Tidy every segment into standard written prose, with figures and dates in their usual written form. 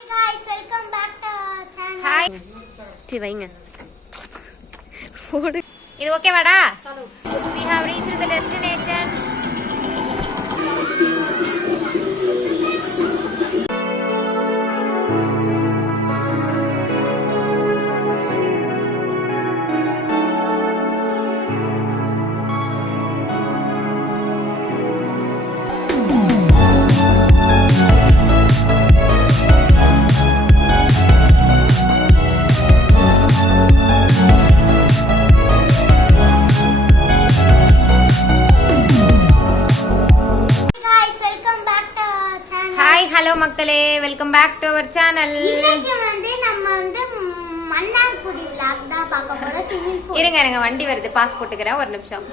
guys, welcome back to our channel. Hi. டி வைங்க. இது ஓகேவாடா? We have reached the destination. Hello மக்களே, welcome back to our channel. இன்னைக்கு வந்து நம்ம வந்து மன்னார்குடி vlog தான் பார்க்க போறோம். Swimming pool. இருங்க வண்டி வருது, பாஸ் போட்டுக்கிறேன் ஒரு நிமிஷம்.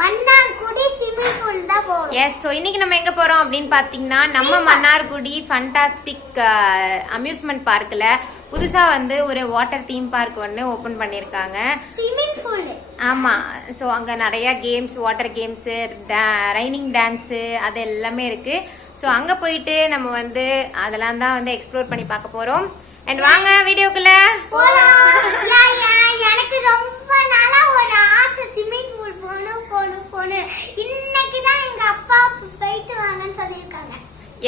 மன்னார்குடி ஸ்விமிங் பூல் தான் போறோம். எஸ், சோ இன்னைக்கு நம்ம எங்க போறோம் அப்படின்னு பாத்தீங்கன்னா நம்ம மன்னார்குடி ஃபண்டாஸ்டிக் அம்யூஸ்மெண்ட் பார்க்ல புதுசா வந்து ஒரு வாட்டர் தீம் பார்க் ஒன்று ஓபன் பண்ணிருக்காங்க. Swimming pool. ஆமா, சோ அங்க நிறைய games, water games, raining dance அது எல்லாமே இருக்கு. ஸோ அங்கே போயிட்டு நம்ம வந்து அதெல்லாம் தான் வந்து எக்ஸ்ப்ளோர் பண்ணி பார்க்க போகிறோம். அண்ட் வாங்க வீடியோக்குள்ள போலாம். எனக்கு ரொம்ப நாளா ஒரு ஆசை, ஸ்விமிங் பூல் போகணும். இன்னைக்கு தான் எங்க அப்பா போயிட்டு வாங்கன்னு சொல்லியிருக்காங்க.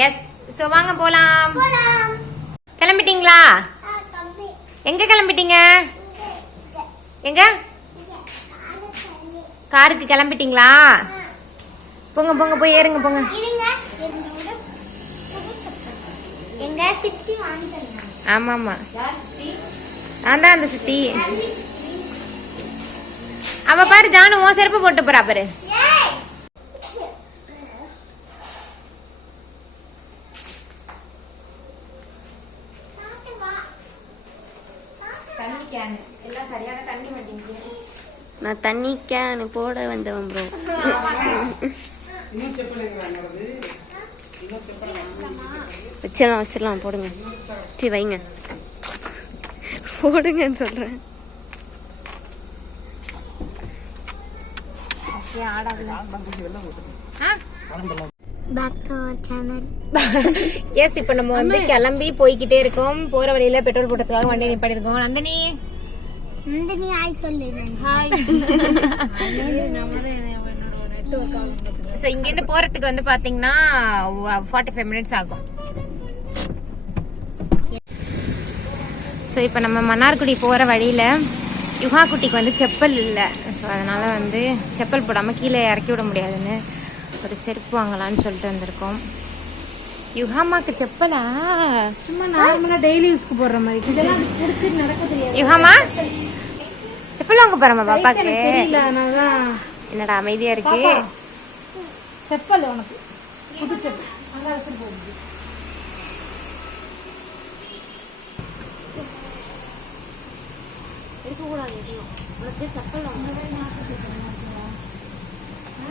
எஸ், ஸோ வாங்க போலாம். போலாம். கிளம்பிட்டீங்களா? எங்க கிளம்பிட்டீங்க? எங்க காருக்கு கிளம்பிட்டீங்களா? போங்க போய் ஏறுங்க போங்க. எங்க சித்தி வாங்கிட்டாங்க. ஆமாமா, நான் தான் அந்த சித்தி. அவ பாரு ஜானு உன் செருப்பு போட்டு போறா பாரு. தண்ணி கேன் எல்லாம் சரியான தண்ணி மாட்டேங்குது. நான் தண்ணி கேன் போட வந்தவன் ப்ரோ. வச்சிடலாம் போடுங்க. டி வைங்க, போடுங்கன்னு சொல்றேன். எஸ், இப்போ நம்ம வந்து கிளம்பி போய்கிட்டே இருக்கோம். போற வழியில பெட்ரோல் போட்டதுக்காக வண்டி நிப்பாட்டி இருக்கோம். நந்தினி ஹாய் சொல்லு. ஹாய். ஸோ இங்கேருந்து போறதுக்கு வந்து பாத்தீங்கன்னா 45 மினிட்ஸ் ஆகும். ஸோ இப்போ நம்ம மன்னார்குடி போகிற வழியில் யுகா குட்டிக்கு வந்து செப்பல் இல்லை. ஸோ அதனால் வந்து செப்பல் போடாமல் கீழே இறக்கி விட முடியாதுன்னு ஒரு செருப்பு வாங்கலான்னு சொல்லிட்டு வந்திருக்கோம். யுகாமாக்கு செப்பலா? சும்மா நார்மலா டெய்லி யூஸ்க்கு போடுற மாதிரி. இதெல்லாம் எடுத்து நடக்க தெரியாது. யுகாமா செப்பல் வாங்க போகிறோமா பாப்பாக்கு? தெரியல, அதனாலதான். என்னடா அமைதியாக இருக்கு. செப்பல் உனக்கு புது செப்பல் அங்கே எடுத்துட்டு போகுது.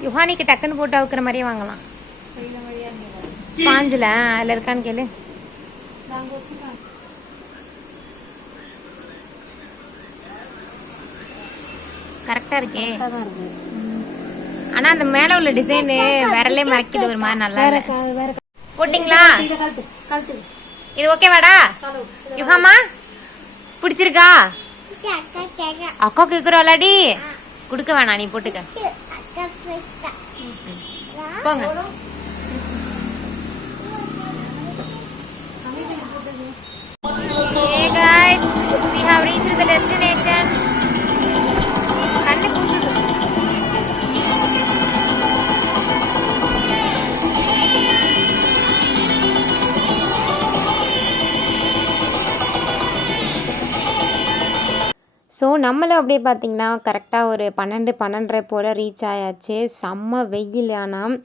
யுகானிக்கு டக்குன்னு போட்டு அவுக்கிற மாதிரியே வாங்கலாம். ஸ்பாஞ்சில் அதில் இருக்கான்னு கேளு. கரெக்டாக இருக்கே. ஆனா அந்த மேல உள்ள டிசைன் விரலே மறைக்குது, ஒரு மாதிரி நல்லா இல்ல. போட்டிங்களா? இது ஓகேவாடா? யுகாமா பிடிச்சிருக்கா? அக்கா கேக்குறாளாடி. குடுக்க வேணாம், நீ போட்டுக்க. போங்க. Hey guys, we have reached the destination. கண்ணு கூசுது. ஸோ நம்மளும் அப்படியே பார்த்திங்கன்னா கரெக்டாக ஒரு 12-12:30 போல் ரீச் ஆயாச்சு. செம்ம வெயில், ஆனால்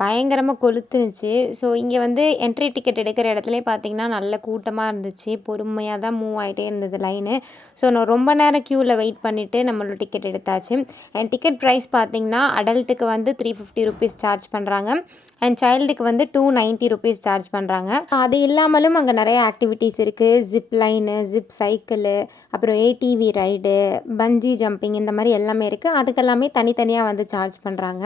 பயங்கரமாக கொளுத்துனுச்சு. ஸோ இங்கே வந்து என்ட்ரி டிக்கெட் எடுக்கிற இடத்துல பார்த்திங்கன்னா நல்ல கூட்டமாக இருந்துச்சு. பொறுமையாக தான் மூவ் ஆகிட்டே இருந்தது லைனு. ஸோ நான் ரொம்ப நேரம் க்யூவில் வெயிட் பண்ணிவிட்டு நம்மளோட டிக்கெட் எடுத்தாச்சு. அண்ட் டிக்கெட் ப்ரைஸ் பார்த்திங்கன்னா அடல்ட்டுக்கு வந்து 350 ருபீஸ் சார்ஜ் பண்ணுறாங்க. அண்ட் சைல்டுக்கு வந்து 290 ருபீஸ் சார்ஜ் பண்ணுறாங்க. அது இல்லாமலும் அங்கே நிறைய ஆக்டிவிட்டீஸ் இருக்குது. ஜிப் லைனு, ஜிப் சைக்கிளு, அப்புறம் ஏடிவி ரைடு, பஞ்சி ஜம்பிங், இந்த மாதிரி எல்லாமே இருக்குது. அதுக்கெல்லாமே தனித்தனியாக வந்து சார்ஜ் பண்ணுறாங்க.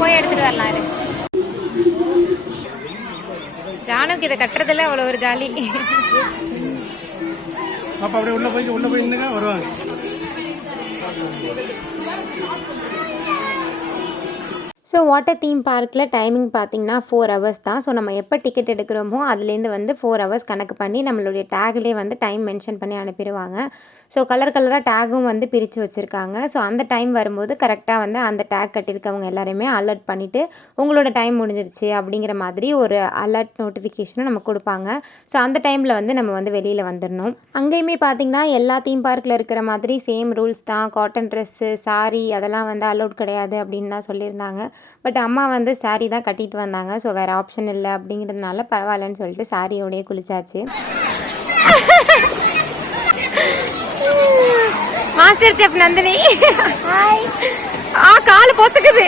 போய் எடுத்துகிட்டு வரலாம். ஜானுக்கு இதை கட்டுறதுல அவ்வளோ ஒரு ஜாலி. அப்போ அப்படியே உள்ள போய் இருந்துங்க வருவாங்க. ஸோ வாட்டர் தீம் பார்க்கில் டைமிங் பார்த்திங்கன்னா 4 hours தான். ஸோ நம்ம எப்போ டிக்கெட் எடுக்கிறோமோ அதுலேருந்து வந்து 4 hours கணக்கு பண்ணி நம்மளுடைய டேக்லேயே வந்து டைம் மென்ஷன் பண்ணி அனுப்பிடுவாங்க. ஸோ கலராக டேகும் வந்து பிரித்து வச்சுருக்காங்க. ஸோ அந்த டைம் வரும்போது கரெக்டாக வந்து அந்த டேக் கட்டியிருக்கவங்க எல்லாருமே அலர்ட் பண்ணிவிட்டு உங்களோட டைம் முடிஞ்சிருச்சு அப்படிங்கிற மாதிரி ஒரு அலர்ட் நோட்டிஃபிகேஷனும் நம்ம கொடுப்பாங்க. ஸோ அந்த டைமில் வந்து நம்ம வந்து வெளியில் வந்துடணும். அங்கேயுமே பார்த்திங்கன்னா எல்லா தீம் பார்க்கில் இருக்கிற மாதிரி சேம் ரூல்ஸ் தான். காட்டன் ட்ரெஸ்ஸு, சாரீ அதெல்லாம் வந்து அலோட் கிடையாது அப்படின்னு தான் சொல்லியிருந்தாங்க. பட் அம்மா வந்து சாரீ தான் கட்டிட்டு வந்தாங்க. ஸோ வேறு ஆப்ஷன் இல்லை அப்படிங்கிறதுனால பரவாயில்லன்னு சொல்லிட்டு சாரியோடையே குளிச்சாச்சு. மாஸ்டர் செஃப் நந்தினி காலு பொத்துக்குது.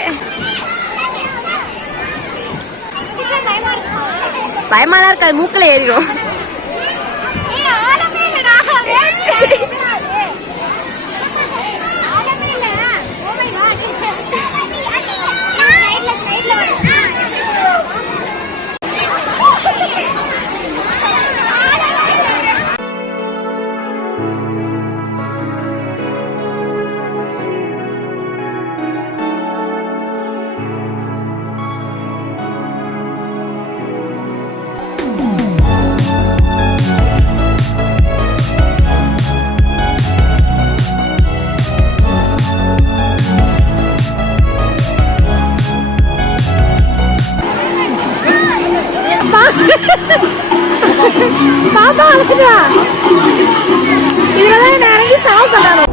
பயமாலாம் இருக்காது, மூக்கில் ஏறிடும். பாப்பா அழைச்சிட்டா இதுலதான் என்ன இறங்கி சாப்பிட்டாங்க.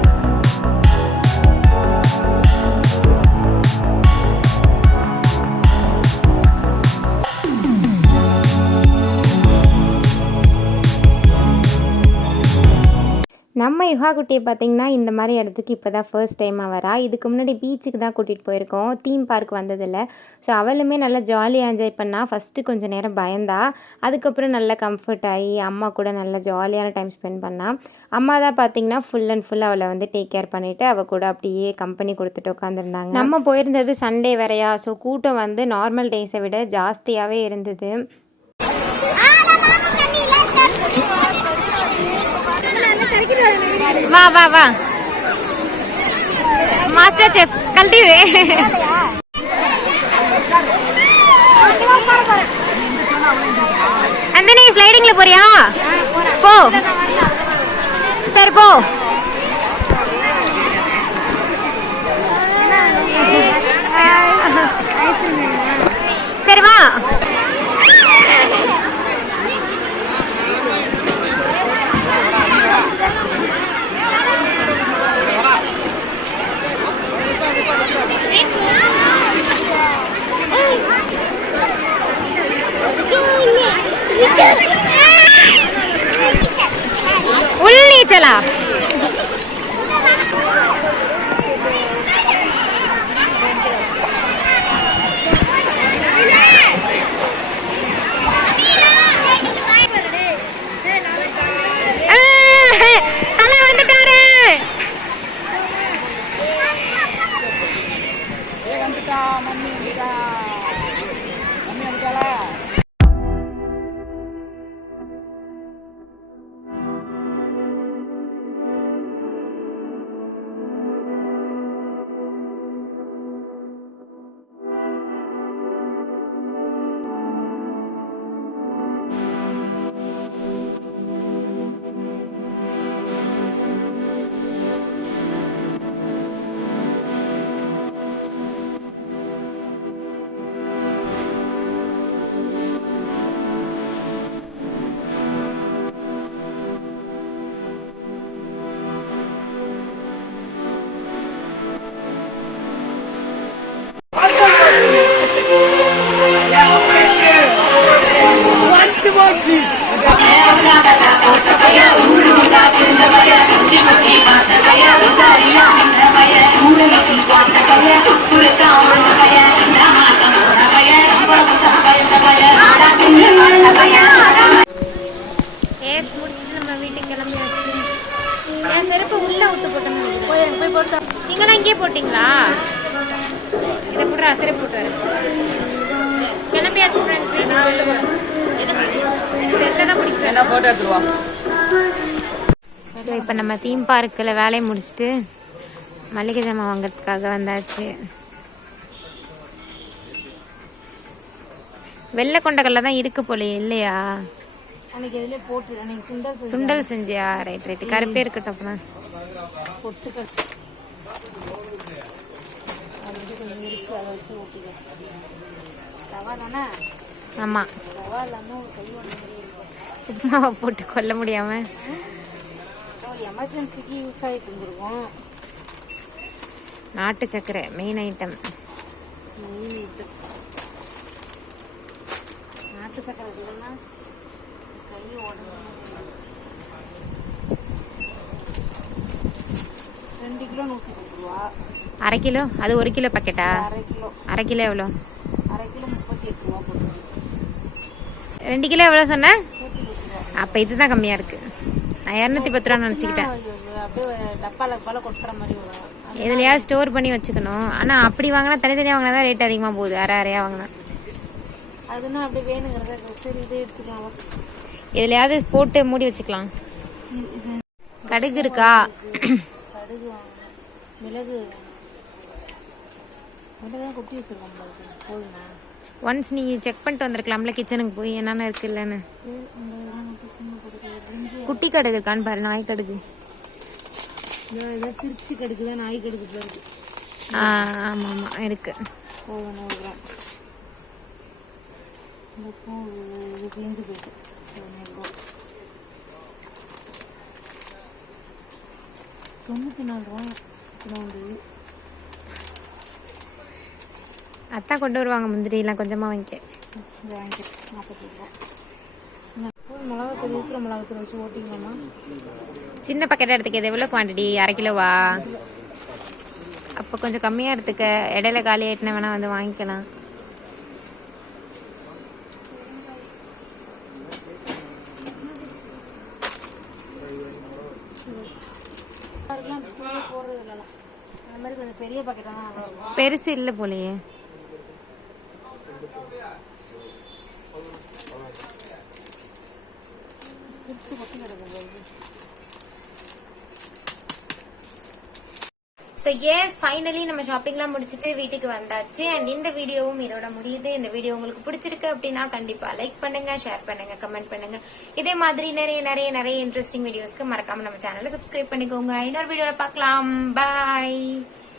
நம்ம யுகா குட்டியை பார்த்திங்கன்னா இந்த மாதிரி இடத்துக்கு இப்போ தான் ஃபர்ஸ்ட் டைமாக வரா. இதுக்கு முன்னாடி பீச்சுக்கு தான் கூட்டிகிட்டு போயிருக்கோம், தீம் பார்க் வந்ததில்லை. ஸோ அவளுமே நல்லா ஜாலியாக என்ஜாய் பண்ணால். ஃபஸ்ட்டு கொஞ்சம் நேரம் பயந்தா, அதுக்கப்புறம் நல்லா கம்ஃபர்ட் ஆகி அம்மா கூட நல்லா ஜாலியான டைம் ஸ்பெண்ட் பண்ணால். அம்மா தான் பார்த்திங்கன்னா ஃபுல் அண்ட் ஃபுல் அவளை வந்து டேக் கேர் பண்ணிவிட்டு அவள் கூட அப்படியே கம்பெனி கொடுத்துட்டு உட்காந்துருந்தாங்க. நம்ம போயிருந்தது சண்டே வேறையா, ஸோ கூட்டம் வந்து நார்மல் டேஸை விட ஜாஸ்தியாகவே இருந்தது. வா வா வா மாஸ்டர் செஃப் கழட்டிடு. நந்தினி ஸ்லைடிங்ல போறியா? போ சரி போ. சரி வா. உள் நீச்சலா? தலை வந்துட்டாரு. நீங்களாம் இங்கே போட்டிங்களா? இதை போட்டு அசரை போட்டு வரேன். கிளம்பியாச்சு ஃப்ரெண்ட்ஸ். ஸோ இப்போ நம்ம தீம் பார்க்கில் வேலையை முடிச்சுட்டு மளிகை ஜாமான் வாங்கிறதுக்காக வந்தாச்சு. வெள்ளை கொண்டக்கடலை தான் இருக்கு போலயே இல்லையா? அன்னைக்கு இதிலே போட்டு அன்னைக்கு சுண்டல் சுண்டல் செஞ்சியா? ரைட் ரைட்டு, கருப்பே இருக்கட்டும். அப்போனா பொட்டுக்கல் அது கொஞ்சம் இருக்கு, அதை வச்சு ஊற்றிக்கலாம். ரவா தானே? ஆமாம், ரவா இல்லாமல் ஒரு கை ஒன்று மாதிரி இருக்கும். உப்புமாவை போட்டு கொல்ல முடியாமல் ஒரு எமர்ஜென்சிக்கு யூஸ் ஆகிட்டு இருந்திருக்கோம். நாட்டு சர்க்கரை மெயின் ஐட்டம். நாட்டு சக்கரை இல்லைன்னா கை உடம்பு 2 கிலோ 110 ரூபா. அரை கிலோ? அது 1 கிலோ பாக்கெட்டா? அரை கிலோ. அரை கிலோ எவ்வளோ? அரை கிலோ 38 ரூபா போட்டு. 2 கிலோ எவ்வளோ சொன்னேன்? அப்போ இதுதான் கம்மியாக இருக்குது. நான் 210 ரூபான்னு நினச்சிக்கிட்டேன். அப்படியே டப்பால கொட்டுற மாதிரி வரும். எதுலையாவது ஸ்டோர் பண்ணி வச்சுக்கணும். ஆனால் அப்படி வாங்கினா தனித்தனியாக வாங்கினா தான் ரேட் அதிகமாக போகுது. அரையாக வாங்கினா அதுன்னா அப்படியே வேணுங்கிறத சரி இதே எடுத்துக்கலாம். எதுலையாவது போட்டு மூடி வச்சுக்கலாம். கடுகு இருக்கா? கடுகு வாங்கணும், மிளகு மிளகு கொட்டி வச்சுருக்கோம் போதுண்ணா. ஒன்ஸ் நீங்கள் செக் பண்ணிட்டு வந்திருக்கலாம்ல கிச்சனுக்கு போய் என்னென்ன இருக்கு இல்லைன்னு. குட்டி கடுகு இருக்கான்னு பாரு. நாய் கடுகு. ஏதாவது திருச்சி கடுகு தான், நாய் கடுகு போகுது. ஆமாம் ஆமாம் இருக்கு. போதும் 100 கிராம். இந்த பூ இது கிழிஞ்சு போயிட்டு 94 ரூபா கிலோ. அத்தான் கொண்டு வருவாங்க முந்திரிலாம், கொஞ்சமாக வாங்கிக்க. இதை வாங்கிக்க 40 ரூபா. மிளகாத்தூள் இருக்கிற மிளகாத்தூள் வச்சு ஓட்டிக்கலாமா? சின்ன பாக்கெட்டாக எடுத்துக்க. எவ்வளோ குவான்டிட்டி? அரை கிலோவா? அப்போ கொஞ்சம் கம்மியாக எடுத்துக்க. இடையில காலி ஆயிட்டுனா வேணா வந்து வாங்கிக்கலாம். போடுறது இல்லைலாம் அந்த மாதிரி கொஞ்சம் பெரிய பாக்கெட்டாக தான் நல்லா இருக்கும். பெருசு இல்லை போலையே. ஸோ எஸ் ஃபைனலி நம்ம ஷாப்பிங்லாம் முடிச்சுட்டு வீட்டுக்கு வந்தாச்சு. அண்ட் இந்த வீடியோவும் இதோட முடியுது. இந்த வீடியோ உங்களுக்கு பிடிச்சிருக்கு அப்படின்னா கண்டிப்பாக லைக் பண்ணுங்க, ஷேர் பண்ணுங்க, கமெண்ட் பண்ணுங்க. இதே மாதிரி நிறைய நிறைய நிறைய இன்ட்ரெஸ்டிங் வீடியோஸ்க்கு மறக்காம நம்ம சேனலை சப்ஸ்கிரைப் பண்ணிக்கோங்க. இன்னொரு வீடியோவில் பார்க்கலாம். பாய்.